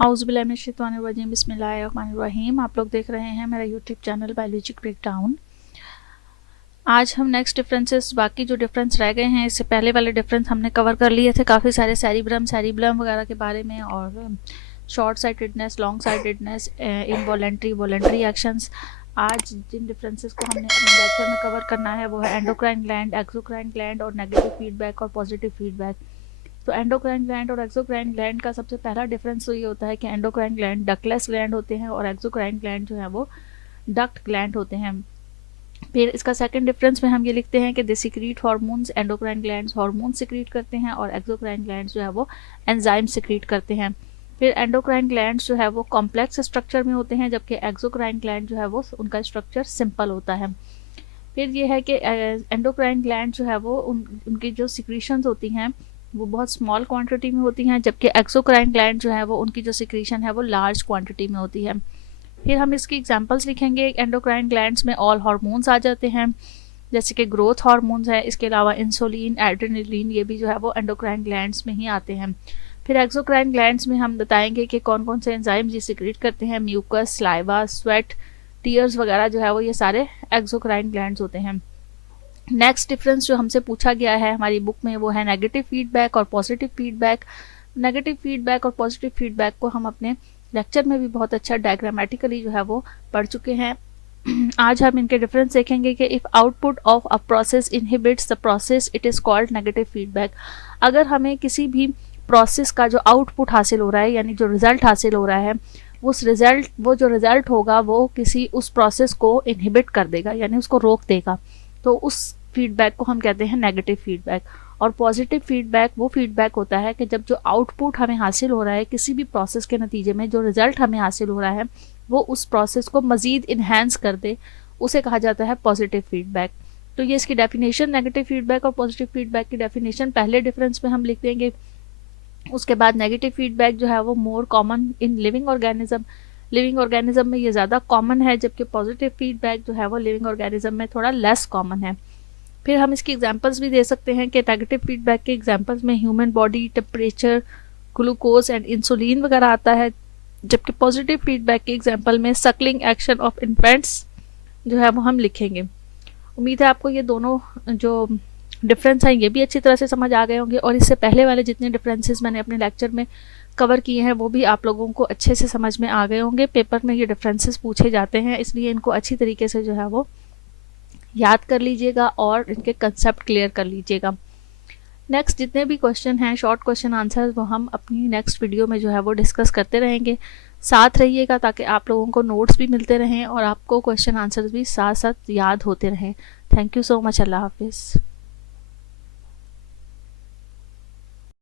औज़ुबिल्लाहिमिनश्शैतानिर्रजीम बिस्मिल्लाहिर्रहमानिर्रहीम। आप लोग देख रहे हैं मेरा यूट्यूब चैनल बायोलॉजी ब्रेकडाउन। आज हम नेक्स्ट डिफरेंसेस, बाकी जो डिफरेंस रह गए हैं इससे पहले वाले डिफरेंस हमने कवर कर लिए थे, काफ़ी सारे सेरिब्रम वगैरह के बारे में, और short sightedness, long sightedness, involuntary voluntary actions. आज जिन डिफरेंसेस को हमने अपने लेक्चर में कवर करना है वो है एंडोक्राइन ग्लैंड, एक्सोक्राइन ग्लैंड और नेगेटिव फीडबैक और पॉजिटिव फीडबैक। तो एंडोक्राइन ग्लैंड और एक्सोक्राइन ग्लैंड का सबसे पहला डिफरेंस तो ये होता है कि एंडोक्राइन ग्लैंड डक्टलेस ग्लैंड होते हैं और एक्सोक्राइन ग्लैंड जो है वो डक्ट ग्लैंड होते हैं। फिर इसका सेकंड डिफरेंस में हम ये लिखते हैं कि they secrete hormones, endocrine glands hormone secrete करते हैं और एक्सोक्राइन ग्लैंड्स जो है वो एंजाइम सिक्रीट करते हैं। फिर एंडोक्राइन ग्लैंड्स जो है वो कॉम्प्लेक्स स्ट्रक्चर में होते हैं, जबकि एक्सोक्राइन ग्लैंड जो है वो उनका स्ट्रक्चर सिंपल होता है। फिर ये है कि एंडोक्राइन ग्लैंड जो है वो उनकी जो सिक्रीशंस होती हैं वो बहुत स्मॉल क्वांटिटी में होती हैं, जबकि एक्सोक्राइन ग्लैंड जो है वो उनकी जो सिक्रीशन है वो लार्ज क्वांटिटी में होती है। फिर हम इसकी एग्जांपल्स लिखेंगे। एंडोक्राइन ग्लैंड्स में ऑल हार्मोन्स आ जाते हैं, जैसे कि ग्रोथ हार्मोन्स है, इसके अलावा इंसुलिन, एड्रेनलिन, ये भी जो है वो एंडोक्राइन ग्लैंड्स में ही आते हैं। फिर एक्सोक्राइन ग्लैंड्स में हम बताएंगे कि कौन कौन से एंजाइम्स ये सिक्रीट करते हैं। म्यूकस, सलाइवा, स्वेट, टीयर्स वगैरह जो है वो ये सारे एक्सोक्राइन ग्लैंड्स होते हैं। नेक्स्ट डिफरेंस जो हमसे पूछा गया है हमारी बुक में वो है नेगेटिव फीडबैक और पॉजिटिव फीडबैक। नेगेटिव फीडबैक और पॉजिटिव फीडबैक को हम अपने लेक्चर में भी बहुत अच्छा डायग्रामेटिकली जो है वो पढ़ चुके हैं। आज हम इनके डिफरेंस देखेंगे कि if output of a process inhibits the process it is called negative feedback. अगर हमें किसी भी प्रोसेस का जो आउटपुट हासिल हो रहा है, यानी जो रिज़ल्ट हासिल हो रहा है, वो जो रिज़ल्ट होगा वो किसी उस प्रोसेस को इनहिबिट कर देगा, यानी उसको रोक देगा, तो उस फीडबैक को हम कहते हैं नेगेटिव फीडबैक। और पॉजिटिव फीडबैक वो फीडबैक होता है कि जब जो आउटपुट हमें हासिल हो रहा है किसी भी प्रोसेस के नतीजे में, जो रिज़ल्ट हमें हासिल हो रहा है वो उस प्रोसेस को मज़ीद इन्हेंस कर दे, उसे कहा जाता है पॉजिटिव फीडबैक। तो ये इसकी डेफिनेशन, नेगेटिव फीडबैक और पॉजिटिव फीडबैक की डेफिनेशन पहले डिफरेंस में हम लिख देंगे। उसके बाद नेगेटिव फीडबैक जो है वो more common in living organism, living organism में ये ज़्यादा कॉमन है, जबकि पॉजिटिव फीडबैक जो है वो लिविंग ऑर्गेनिज्म में थोड़ा लेस कॉमन है। फिर हम इसकी एग्जांपल्स भी दे सकते हैं कि नेगेटिव फीडबैक के एग्जांपल्स में human body temperature, glucose and insulin वगैरह आता है, जबकि पॉजिटिव फीडबैक के एग्जांपल में सकलिंग एक्शन ऑफ इन्फेंट्स जो है वो हम लिखेंगे। उम्मीद है आपको ये दोनों जो डिफरेंस हैं ये भी अच्छी तरह से समझ आ गए होंगे, और इससे पहले वाले जितने डिफरेंसेस मैंने अपने लेक्चर में कवर किए हैं वो भी आप लोगों को अच्छे से समझ में आ गए होंगे। पेपर में ये डिफरेंसेस पूछे जाते हैं, इसलिए इनको अच्छी तरीके से जो है वो याद कर लीजिएगा और इनके कंसेप्ट क्लियर कर लीजिएगा। नेक्स्ट जितने भी क्वेश्चन हैं, शॉर्ट क्वेश्चन आंसर, वो हम अपनी नेक्स्ट वीडियो में जो है वो डिस्कस करते रहेंगे। साथ रहिएगा ताकि आप लोगों को नोट्स भी मिलते रहें और आपको क्वेश्चन आंसर्स भी साथ साथ याद होते रहें। Thank you so much. अल्लाह हाफिज़।